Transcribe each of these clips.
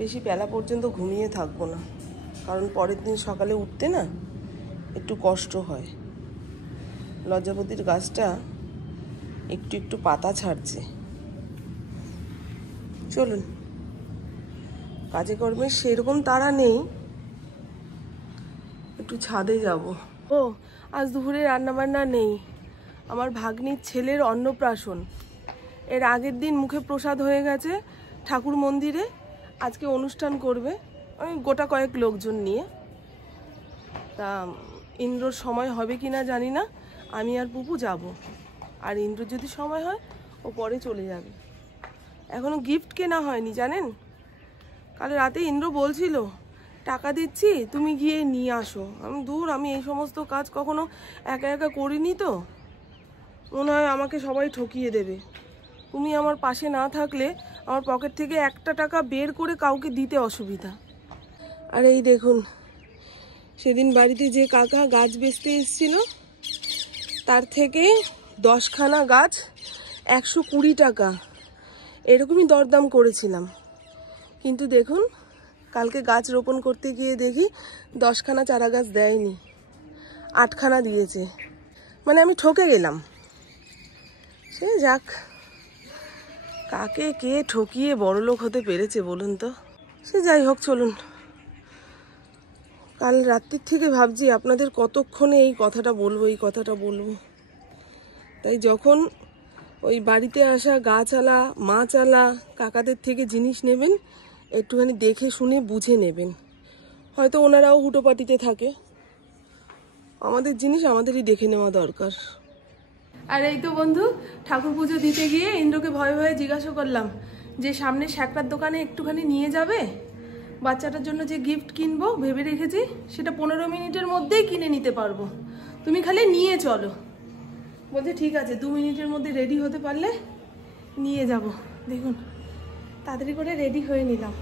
বেশি বেলা পর্যন্ত ঘুমিয়ে থাকবো না, কারণ পরের দিন সকালে উঠতে না একটু কষ্ট হয়। লজ্জাপতির গাছটা একটু একটু পাতা ছাড়ছে। চলুন, কাজে কর্মে সেরকম তাড়া নেই, একটু ছাদে যাব। ও আজ দুপুরে রান্নাবান্না নেই, আমার ভাগ্নির ছেলের অন্নপ্রাশন। এর আগের দিন মুখে প্রসাদ হয়ে গেছে ঠাকুর মন্দিরে, আজকে অনুষ্ঠান করবে ওই গোটা কয়েক লোকজন নিয়ে। তা ইন্দ্রর সময় হবে কি না জানি না, আমি আর পুপু যাব। আর ইন্দ্রর যদি সময় হয় ও পরে চলে যাবে। এখনো গিফট কেনা হয়নি জানেন। কাল রাতে ইন্দ্র বলছিল টাকা দিচ্ছি তুমি গিয়ে নিয়ে আসো। আমি দূর, আমি এই সমস্ত কাজ কখনো একা একা করিনি, তো মনে হয় আমাকে সবাই ঠকিয়ে দেবে। তুমি আমার পাশে না থাকলে আমার পকেট থেকে একটা টাকা বের করে কাউকে দিতে অসুবিধা। আর এই দেখুন, সেদিন বাড়িতে যে কাকা গাছ বেচতে এসেছিল তার থেকে 10খানা গাছ 120 টাকা এরকমই দরদাম করেছিলাম। কিন্তু দেখুন, কালকে গাছ রোপণ করতে গিয়ে দেখি 10খানা চারা গাছ দেয়নি, 8খানা দিয়েছে। মানে আমি ঠকে গেলাম। সে যাক, কাকে কে ঠকিয়ে বড়লোক হতে পেরেছে বলুন তো। সে যাই হোক, চলুন। কাল রাত্রির থেকে ভাবছি আপনাদের কতক্ষণে এই কথাটা বলবো। তাই যখন ওই বাড়িতে আসা গাছওয়ালা মাছওয়ালা কাকাদের থেকে জিনিস নেবেন, একটুখানি দেখে শুনে বুঝে নেবেন। হয়তো ওনারাও হুটোপাটিতে থাকে, আমাদের জিনিস আমাদেরই দেখে নেওয়া দরকার। আর এই তো বন্ধু, ঠাকুর পুজো দিতে গিয়ে ইন্দ্রকে ভয়ে ভয়ে জিজ্ঞাসা করলাম যে সামনে শ্যাকরার দোকানে একটুখানি নিয়ে যাবে, বাচ্চাটার জন্য যে গিফট কিনবো ভেবে রেখেছি সেটা 15 মিনিটের মধ্যেই কিনে নিতে পারবো, তুমি খালি নিয়ে চলো। বলছে ঠিক আছে, 2 মিনিটের মধ্যে রেডি হতে পারলে নিয়ে যাব। দেখুন, তাড়াতাড়ি করে রেডি হয়ে নিলাম।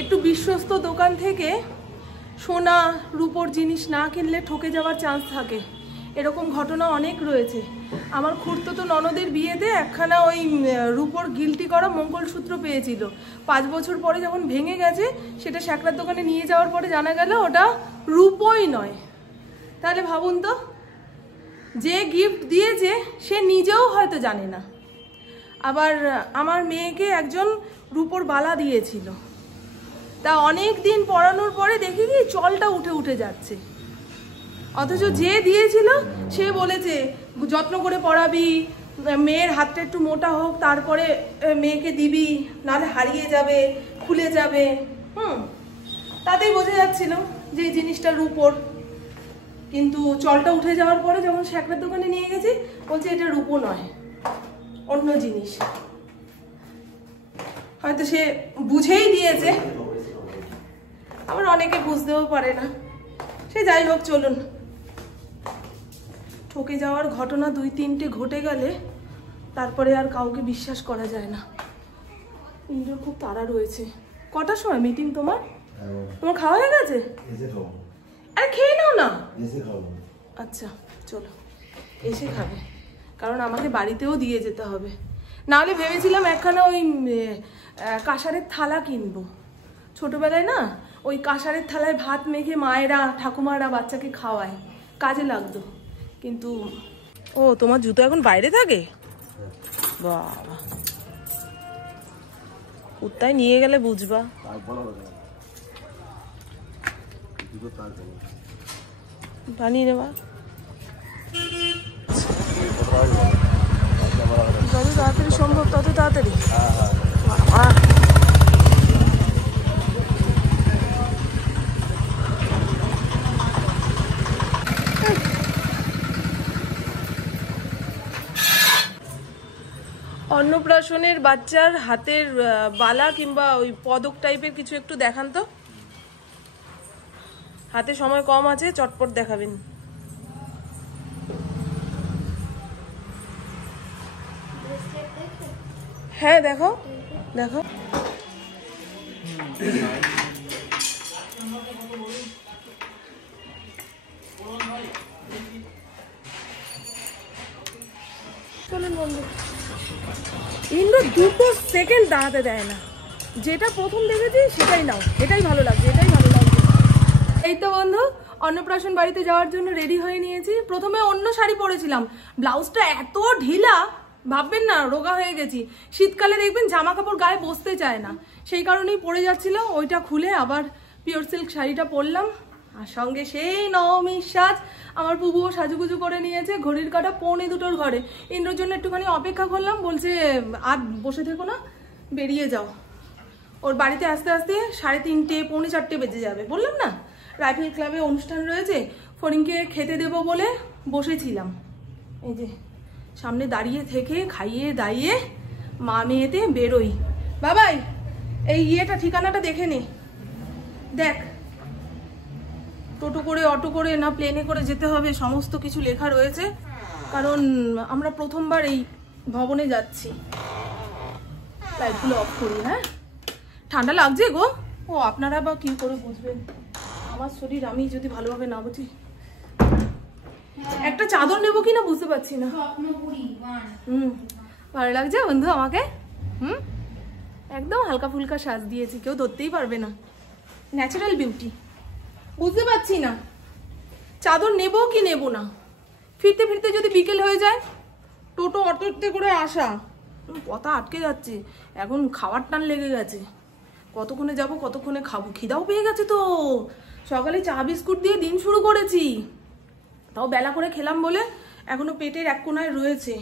একটু বিশ্বস্ত দোকান থেকে সোনা রূপোর জিনিস না কিনলে ঠকে যাওয়ার চান্স থাকে। এরকম ঘটনা অনেক রয়েছে। আমার খুড়তুতো ননদের বিয়েতে একখানা ওই রূপোর গিলটি করা মঙ্গলসূত্র পেয়েছিল, 5 বছর পরে যখন ভেঙে গেছে সেটা শ্যাকরার দোকানে নিয়ে যাওয়ার পরে জানা গেল ওটা রূপোই নয়। তাহলে ভাবুন তো, যে গিফট দিয়েছে সে নিজেও হয়তো জানে না। আবার আমার মেয়েকে একজন রূপোর বালা দিয়েছিল, তা অনেক দিন পরানোর পরে দেখি কি চলটা উঠে উঠে যাচ্ছে। অথচ যে দিয়েছিল সে বলেছে যত্ন করে পরাবি, মেয়ের হাতটা একটু মোটা হোক তারপরে মেয়েকে দিবি, নাহলে হারিয়ে যাবে, খুলে যাবে। তাতেই বোঝা যাচ্ছিল যে এই জিনিসটা রূপোর। কিন্তু চলটা উঠে যাওয়ার পরে যখন শ্যাকরার দোকানে নিয়ে গেছি বলছে এটা রূপো নয়, অন্য জিনিস। হয়তো সে বুঝেই দিয়েছে, আবার অনেকে বুঝতেও পারে না। সে যাই হোক, চলুন। ঠকে যাওয়ার ঘটনা 2-3টে ঘটে গেলে তারপরে আর কাউকে বিশ্বাস করা যায় না। ইন্দ্রর খুব তাড়া রয়েছে। কটার সময় মিটিং তোমার? তোমার খাওয়া হয়ে গেছে? আরে খেয়ে নাও না। আচ্ছা চলো, এসে খাবে, কারণ আমাকে বাড়িতেও দিয়ে যেতে হবে। নাহলে ভেবেছিলাম একখানা ওই কাঁসারের থালা কিনবো। ছোটবেলায় না ওই কাঁসারের থালায় ভাত মেখে মায়েরা ঠাকুমারা বাচ্চাকে খাওয়ায়, কাজে লাগতো। কিন্তু ও তোমার জুতো এখন বাইরে থাকে? বাবা, কোথায় নিয়ে গেলে বুঝবা। বানিয়ে নেবা যত তাড়াতাড়ি সম্ভব, তত তাড়াতাড়ি। অন্নপ্রাশনের বাচ্চার হাতের বালা কিংবা ওই পদক টাইপের কিছু একটু দেখান তো। হাতে সময় কম আছে, চটপট দেখাবেন। হ্যাঁ দেখো দেখো। চলুন বন্ধু। ইন্দ্র 2 সেকেন্ড দাঁড়াতে দেয় না, যেটা প্রথম দেখেছি সেটাই নাও, এটাই ভালো লাগছে, এটাই ভালো লাগছে। এই তো বন্ধু, অন্নপ্রাশন বাড়িতে যাওয়ার জন্য রেডি হয়ে নিয়েছি। প্রথমে অন্য শাড়ি পরেছিলাম, ব্লাউজটা এত ঢিলা, ভাববেন না রোগা হয়ে গেছি। শীতকালে দেখবেন জামা কাপড় গায়ে বসতে চায় না, সেই কারণেই পরে যাচ্ছিল। ওইটা খুলে আবার পিওর সিল্ক শাড়িটা পরলাম, আর সঙ্গে সেই নবমীর সাজ। আমার বুবুও সাজুগুজু করে নিয়েছে, ঘড়ির কাঁটা 1:45 ঘরে। ইন্দ্রর জন্য একটুখানি অপেক্ষা করলাম, বলছে আর বসে থেকো না, বেরিয়ে যাও। ওর বাড়িতে আসতে আসতে 3:30 4:45 বেজে যাবে। বললাম না রাইফেল ক্লাবে অনুষ্ঠান রয়েছে, ফরিনকে খেতে দেবো বলে বসেছিলাম। এই যে সামনে দাঁড়িয়ে থেকে খাইয়ে দাইয়ে মা মেয়েতে বেরোই। বাবাই এই ঠিকানাটা দেখে নে, দেখ টোটো করে অটো করে না প্লেনে করে যেতে হবে, সমস্ত কিছু লেখা রয়েছে। কারণ আমরা প্রথমবার এই ভবনে যাচ্ছি। লাইটগুলো অফ করি। হ্যাঁ, ঠান্ডা লাগছে গো। ও আপনারা বা কি করে বুঝবেন আমার শরীর, আমি যদি ভালোভাবে না বুঝি। একটা চাদর নেবো কিনা বুঝতে পারছি না। ভালো লাগছে বন্ধু আমাকে? একদম হালকা ফুলকা সাজ দিয়েছি, কেউ ধরতেই পারবে না, ন্যাচারাল বিউটি। বুঝতে পারছি না চাদর নেবো কি নেবো না। ফিরতে ফিরতে যদি বিকেল হয়ে যায়, টোটো অটোতে করে আসা, কথা আটকে যাচ্ছে। এখন খাওয়ার টান লেগে গেছে, কতক্ষণে যাব কতক্ষণে খাবো, খিদাও পেয়ে গেছে তো। সকালে চা বিস্কুট দিয়ে দিন শুরু করেছি, তাও বেলা করে খেলাম বলে এখনো পেটের এক কোনায় রয়েছে।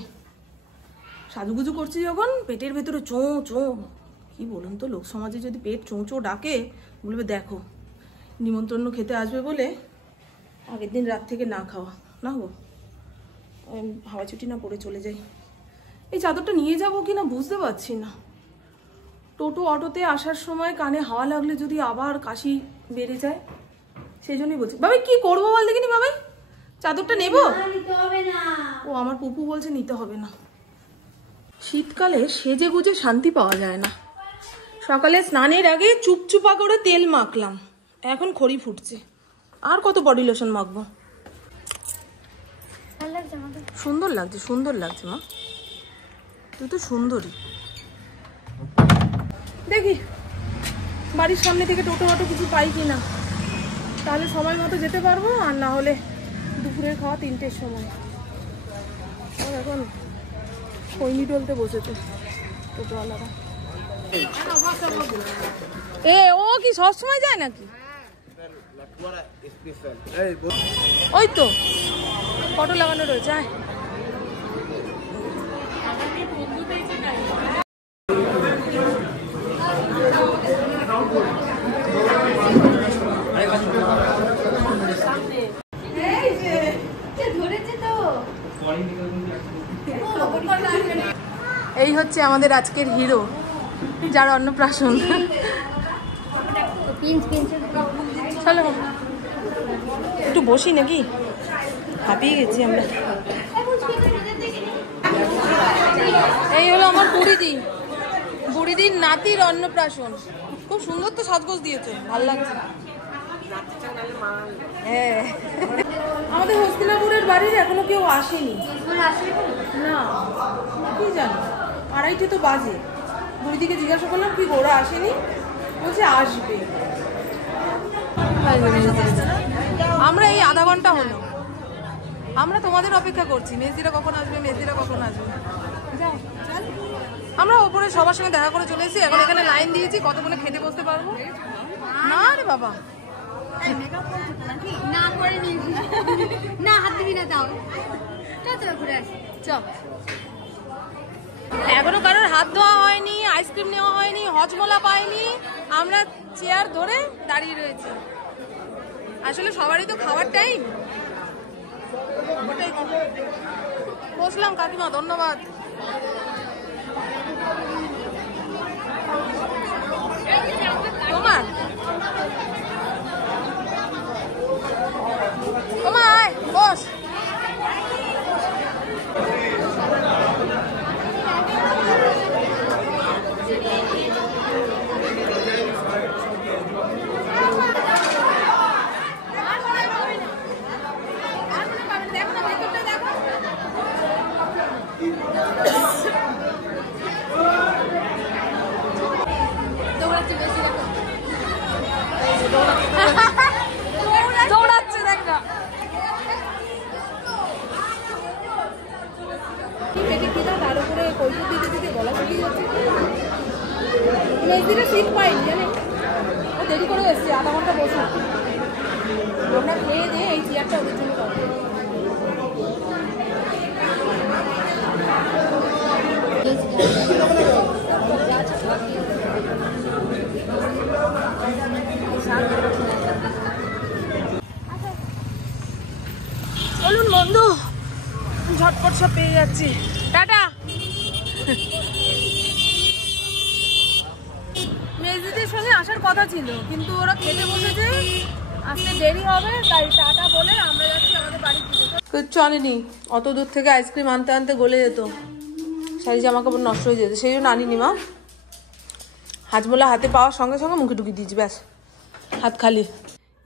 সাজুগুজু করছি যখন পেটের ভেতরে চোঁ চোঁ। কি বলুন তো, লোক সমাজে যদি পেট চোঁ চোঁ ডাকে, বলবে দেখো নিমন্ত্রণ খেতে আসবে বলে আগের দিন রাত থেকে না খাওয়া। না গো, হাওয়া ছুটি না পড়ে চলে যাই। এই চাদরটা নিয়ে যাবো কিনা বুঝতে পারছি না। টোটো অটোতে আসার সময় কানে হাওয়া লাগলে যদি আবার কাশি বেড়ে যায়, সেই জন্যই বলছি। বাবাই কি করবো বল দেখিনি, বাবাই চাদরটা নেবো? ও আমার পুপু বলছে নিতে হবে না। শীতকালে সেজে গুজে শান্তি পাওয়া যায় না। সকালে স্নানের আগে চুপচুপা করে তেল মাখলাম, এখন খড়ি ফুটছে। আর কত বডি লোশন মাখবো? সুন্দর লাগছে, সুন্দর লাগছে মা, তুই তো সুন্দরী। দেখি বাড়ির সামনে থেকে টোটো অটো কিছু পাই কিনা, তাহলে সময় মতো যেতে পারবো। আর না হলে দুপুরের খাওয়া 3টের সময়। এখন খৈনি ডলতে বসেছে টোটোওয়ালারা। ও কি সবসময় যায় নাকি? ওই তো ফটো লাগানো রয়েছে। এই হচ্ছে আমাদের আজকের হিরো, যার অন্নপ্রাশন। চলো একটু বসি নাকি, হাঁপিয়ে গেছি আমরা। এই হলো আমার বুড়িদির নাতির অন্নপ্রাশন। খুব সুন্দর তো সাজগোজ দিয়েছে, ভালো লাগছে। হ্যাঁ, আমাদের হস্তিনাপুরের বাড়ির এখনো কেউ আসেনি না, কি জানি 2:30 তো বাজে। বুড়িদিকে জিজ্ঞাসা করলাম কি ওরা আসেনি, বলছে আসবে। আমরা এই আধা ঘন্টা হলো আমরা তোমাদের অপেক্ষা করছি, মেজদিরা কখন আসবে, মেজদিরা কখন আসবে। আমরা ওপরে সবার সঙ্গে দেখা করে চলে এসেছি, এখন এখানে লাইন দিয়েছি, কতক্ষণে খেতে বসতে পারবো। না রে বাবা, এখনো কারোর হাত ধোয়া হয়নি, আইসক্রিম নেওয়া হয়নি, হজমোলা পাইনি, আমরা চেয়ার ধরে দাঁড়িয়ে রয়েছি। আসলে সবারই তো খাওয়ার টাইম। বসলাম কাকিমা, ধন্যবাদ। তোমার বস। মেজদিরে সিট পাইনি জানেন, ও দেরি করে এসছে, আধা ঘন্টা বসে আমরা খেয়ে দিয়ে এই চেয়ারটা ওদের জন্য পাবো। চলুন বন্ধু, ঝটপট সব পেয়ে যাচ্ছি। টাটা। মেজদিদের সঙ্গে আসার কথা ছিল, কিন্তু ওরা খেতে বসেছে, আসতে দেরি হবে, তাই টাটা বলে আমরা যাচ্ছি আমাদের বাড়ির দিকে। চলেনি, অত দূর থেকে আইসক্রিম আনতে আনতে গলে যেত, শাড়ি জামা কাপড় নষ্ট হয়ে যেত, সেই জন্য আনিনি মা। হাজমোলা হাতে পাওয়ার সঙ্গে সঙ্গে মুখে ঢুকিয়ে দিয়েছি, ব্যাস হাত খালি।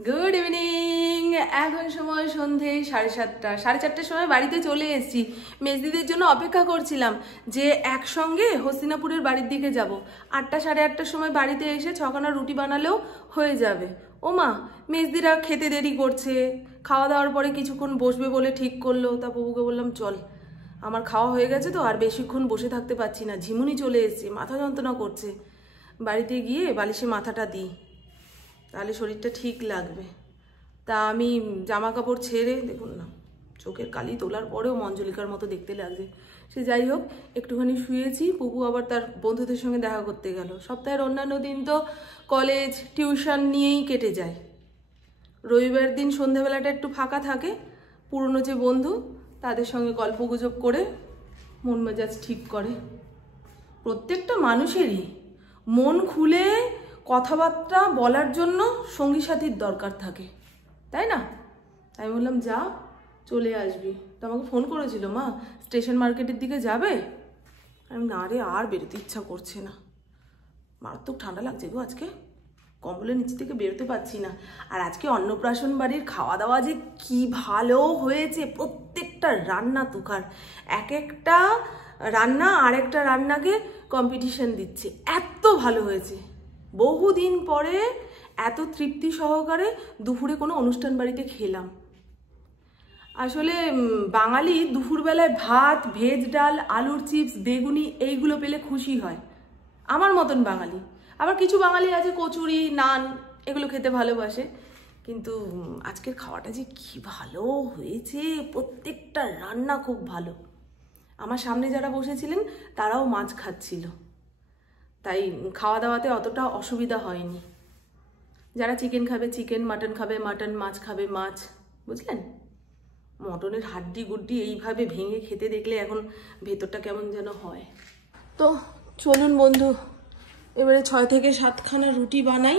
গুড ইভিনিং, এখন সময় সন্ধে 7:30। 4:30 সময় বাড়িতে চলে এসেছি। মেজদিদের জন্য অপেক্ষা করছিলাম যে একসঙ্গে হস্তিনাপুরের বাড়ির দিকে যাব। 8টা 8:30 সময় বাড়িতে এসে 6খানা রুটি বানালেও হয়ে যাবে। ও মা, মেজদিরা খেতে দেরি করছে, খাওয়া দাওয়ার পরে কিছুক্ষণ বসবে বলে ঠিক করলো। তা বাবুকে বললাম চল, আমার খাওয়া হয়ে গেছে তো আর বেশিক্ষণ বসে থাকতে পারছি না, ঝিমুনি চলে এসেছে, মাথা যন্ত্রণা করছে, বাড়িতে গিয়ে বালিশে মাথাটা দিই, তাহলে শরীরটা ঠিক লাগবে। তা আমি জামা কাপড় ছেড়ে, দেখুন না চোখের কালি তোলার পরেও মঞ্জলিকার মতো দেখতে লাগছে। সে যাই হোক, একটুখানি শুয়েছি। পুপু আবার তার বন্ধুদের সঙ্গে দেখা করতে গেল। সপ্তাহের অন্যান্য দিন তো কলেজ টিউশন নিয়েই কেটে যায়। রবিবার দিন সন্ধ্যাবেলাটা একটু ফাঁকা থাকে, পুরনো যে বন্ধু তাদের সঙ্গে গল্পগুজব করে মন মেজাজ ঠিক করে। প্রত্যেকটা মানুষেরই মন খুলে কথাবার্তা বলার জন্য সঙ্গী সাথীর দরকার থাকে, তাই না? আমি বললাম যা, চলে আসবি। তো আমাকে ফোন করেছিল, মা স্টেশন মার্কেটের দিকে যাবে? আমি না রে, আর বেরোতে ইচ্ছা করছে না, মারাত্মক ঠান্ডা লাগছে গো আজকে, কম্বলের নিচে থেকে বেরোতে পারছি না। আর আজকে অন্নপ্রাশন বাড়ির খাওয়া দাওয়া যে কি ভালো হয়েছে, প্রত্যেকটা রান্না তুখার, এক একটা রান্না আর একটা রান্নাকে কম্পিটিশন দিচ্ছে, এত ভালো হয়েছে। বহুদিন পরে এত তৃপ্তি সহকারে দুপুরে কোনো অনুষ্ঠান বাড়িতে খেলাম। আসলে বাঙালি দুপুরবেলায় ভাত, ভেজ ডাল, আলুর চিপস, বেগুনি এইগুলো পেলে খুশি হয়, আমার মতন বাঙালি। আবার কিছু বাঙালি আছে কচুরি, নান এগুলো খেতে ভালোবাসে। কিন্তু আজকের খাওয়াটা যে কি ভালো হয়েছে, প্রত্যেকটা রান্না খুব ভালো। আমার সামনে যারা বসেছিলেন তারাও মাছ খাচ্ছিল, তাই খাওয়া দাওয়াতে অতটা অসুবিধা হয়নি। যারা চিকেন খাবে চিকেন, মাটন খাবে মাটন, মাছ খাবে মাছ, বুঝলেন? মটনের হাড্ডি গুড্ডি এইভাবে ভেঙে খেতে দেখলে এখন ভেতরটা কেমন যেন হয়। তো চলুন বন্ধু, এবারে 6 থেকে 7খানা রুটি বানাই।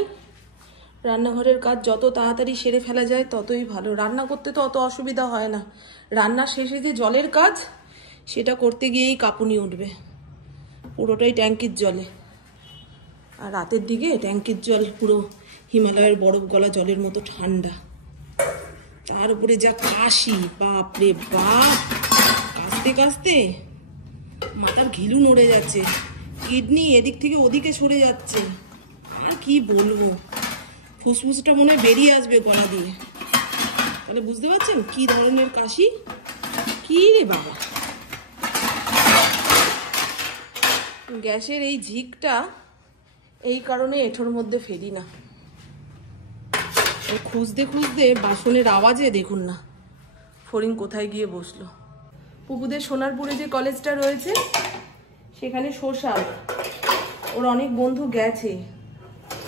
রান্নাঘরের কাজ যত তাড়াতাড়ি সেরে ফেলা যায় ততই ভালো। রান্না করতে তো অত অসুবিধা হয় না, রান্নার শেষে যে জলের কাজ সেটা করতে গিয়েই কাঁপুনি উঠবে, পুরোটাই ট্যাঙ্কির জলে। আর রাতের দিকে ট্যাঙ্কির জল পুরো হিমালয়ের বরফ গলা জলের মতো ঠান্ডা, তার উপরে যা কাশি, বাপরে বাপ, কাশতে কাশতে মাথার ঘিলু নড়ে যাচ্ছে, কিডনি এদিক থেকে ওদিকে সরে যাচ্ছে, আর কি বলবো, ফুসফুসটা মনে বেরিয়ে আসবে গলা দিয়ে। তাহলে বুঝতে পারছেন কি ধরনের কাশি। কি রে বাবা, গ্যাসের এই ঝিকটা এই কারণে এঁঠোর মধ্যে ফেলি না, খুঁজতে খুঁজতে বাসনের আওয়াজে দেখুন না ফড়িং কোথায় গিয়ে বসলো। পুপুদের সোনারপুরে যে কলেজটা রয়েছে সেখানে সোশ্যাল, ওর অনেক বন্ধু গেছে,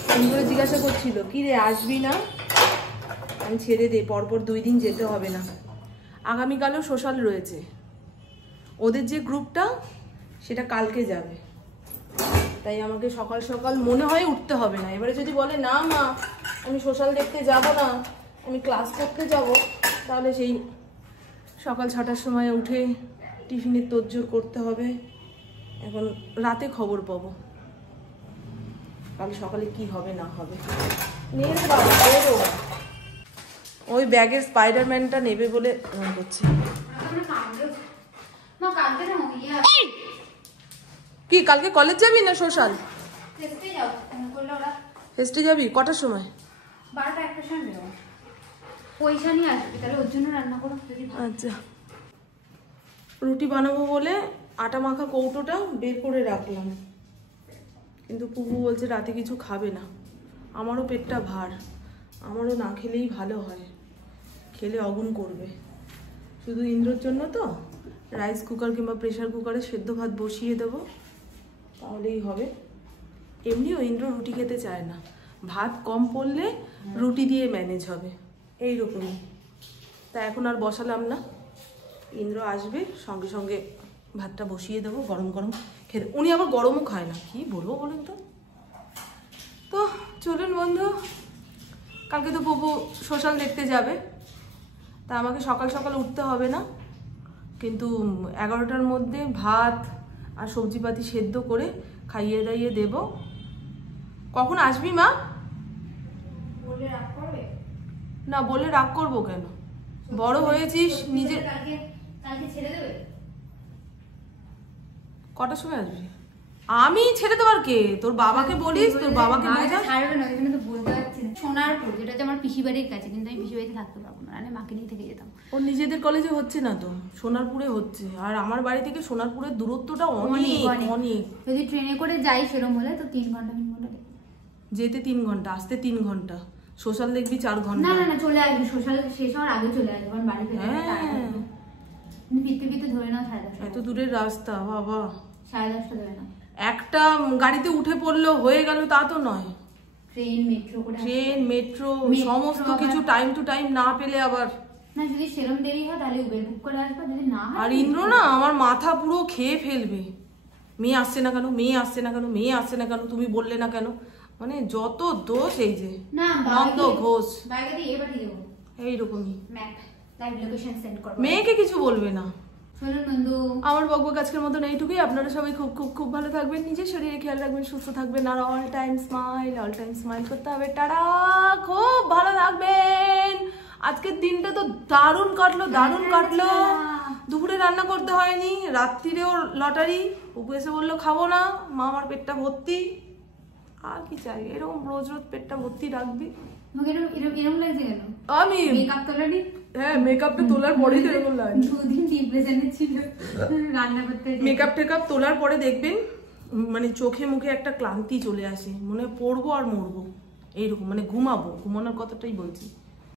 ফোন করে জিজ্ঞাসা করছিল কি রে আসবি না? আমি ছেড়ে দে, পরপর 2 দিন যেতে হবে না, আগামীকালও সোশ্যাল রয়েছে। ওদের যে গ্রুপটা সেটা কালকে যাবে, তাই আমাকে সকাল সকাল মনে হয় উঠতে হবে না। এবারে যদি বলে না মা আমি সোশ্যাল দেখতে যাব না, আমি ক্লাস করতে যাব, তাহলে সেই সকাল 6টার সময় উঠে টিফিনের তোড়জোড় করতে হবে। এখন রাতে খবর পাবো কাল সকালে কি হবে না হবে। ওই ব্যাগের স্পাইডারম্যানটা নেবে বলে মনে করছে। কি কালকে কলেজ যাবি না সোশ্যাল? হেস্টে যাবি? কটার সময়? 12টা-1টার সময় বেরোবো। পয়সা নিয়ে আসবি, তাহলে ওর জন্য রান্না করো। আচ্ছা, রুটি বানাবো বলে আটা মাখা কৌটোটা বের করে রাখলাম। কিন্তু পুপু বলছে রাতে কিছু খাবে না। আমারও পেটটা ভার, আমারও না খেলেই ভালো হয়, খেলে অগুন করবে। শুধু ইন্দ্রর জন্য তো রাইস কুকার কিংবা প্রেসার কুকারে সেদ্ধ ভাত বসিয়ে দেবো, তাহলেই হবে। এমনিও ইন্দ্র রুটি খেতে চায় না, ভাত কম পড়লে রুটি দিয়ে ম্যানেজ হবে, এইরকমই। তা এখন আর বসালাম না, ইন্দ্র আসবে সঙ্গে সঙ্গে ভাতটা বসিয়ে দেবো, গরম গরম খেতে। উনি আবার গরমও খায় না, কি বলবো বলেন তো। তো চলুন বন্ধু, কালকে তো পুপু সোশ্যাল দেখতে যাবে, তা আমাকে সকাল সকাল উঠতে হবে না, কিন্তু 11টার মধ্যে ভাত আর সবজিপাতি সেদ্ধ করে খাইয়ে দাইয়ে দেব। কখন আসবি মা? বলে রাগ করবে? না বলে রাগ করবো কেন, বড় হয়েছিস নিজে। কালকে ছেড়ে দেবে? কটার সময় আসবি? আমি ছেড়ে দেওয়ার কে? তোর বাবাকে বলিস, তোর বাবাকে বোঝা। ছাড়বে না, এখানে তো বলতে পারছি না। সোনারপুর, যেটা হচ্ছে আমার পিসি বাড়ির কাছে, কিন্তু আমি পিসি বাড়িতে থাকতে পারবো না, আমি মাকে নিয়ে থেকে যেতাম। ওর নিজেদের কলেজে হচ্ছে না তো, সোনারপুরে হচ্ছে। আর আমার বাড়ি থেকে সোনারপুরের দূরত্বটা অনেক অনেক। যদি ট্রেনে করে যাই সেরকম হলে তো 3 ঘন্টা লাগে। যেতে 3 ঘন্টা, আসতে 3 ঘন্টা, সোশ্যাল দেখবি 4 ঘন্টা। না না না, চলে আসবি, সোশ্যাল শেষ হওয়ার আগে চলে আসবি, কারণ বাড়ি ফিরতে ফিরতে ফিরতে ধরে নাও 10:30। এত দূরের রাস্তা বাবা, 10:30 ধরে নাও। একটা গাড়িতে উঠে পড়লো হয়ে গেল তা তো নয়। ট্রেন মেট্রো করে, ট্রেন মেট্রো সমস্ত কিছু টাইম টু টাইম না পেলে আবার। না যদি সেরকম দেরি হয় তাহলে উবের বুক করে আসবে, যদি না হয়। আর ইন্দ্র না আমার মাথা পুরো খেয়ে ফেলবে, মেয়ে আসছে না কেন, মেয়ে আসছে না কেন, মেয়ে আসছে না কেন, তুমি বললে না কেন, মানে যত দোষ। এই যে না নন্দ ঘোষ, বাইরে দিয়ে পাঠিয়ে দেবো এইরকমই। ম্যাপ লাইভ লোকেশন সেন্ড করব। মেয়েকে কিছু বলবে না। চলো নন্দু, আমার বকবক আজকের মতন এইটুকুই। আপনারা সবাই খুব খুব খুব ভালো থাকবেন, নিজের শরীরে খেয়াল রাখবেন, সুস্থ থাকবেন, আর অল টাইম স্মাইল করতে হবে। টাটা, খুব ভালো থাকবেন। আজকের দিনটা তো দারুণ কাটলো, দারুণ কাটলো। দুপুরে রান্না করতে হয়নি, রাত্রিরেও লটারি। উপু এসে বললো খাবো না মা, আমার পেটটা ভর্তি। আর কি চাই, এরকম রোজ রোজ পেটটা ভর্তি রাখবি। তোমাকে এরকম লাগছে কেন? আমি মেকআপ তোলানি? হ্যাঁ, মেকআপটা তোলার পরেই তো এরকম লাগে। 2 দিন ডিপ্রেশনে ছিল রান্না করতে। মেকআপ টেকআপ তোলার পরে দেখবেন মানে চোখে মুখে একটা ক্লান্তি চলে আসে, মনে পড়বো আর মরবো এইরকম, মানে ঘুমাবো, ঘুমানোর কথাটাই বলছি।